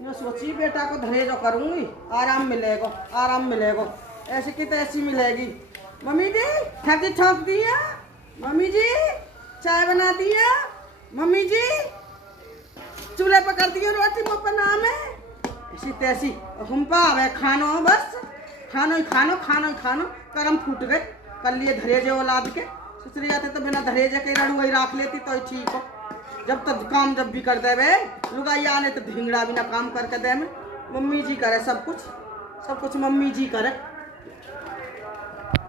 मैं सोची बेटा को धरे जो करूंगी, आराम मिलेगा, आराम मिलेगा। ऐसे की तैसी मिलेगी। मम्मी जी ठगी ठोक दिया, मम्मी जी चाय बना दिया, मम्मी जी चूल्हे पर कर दिया रोटी मोपा नाम है। ऐसी तैसी हम पावे खानो, बस खानो ही खानो, खानो ही खानो। करम फूट गए कर लिए धरेजे औलाद के। ससुर जाते तो बिना धरेजे के रड़ू ही राख लेती तो ठीक हो। जब तक काम जब भी कर दे वे लुगाई आने तो धिंगड़ा भी ना काम करके दे में। मम्मी जी करे सब कुछ मम्मी जी करे।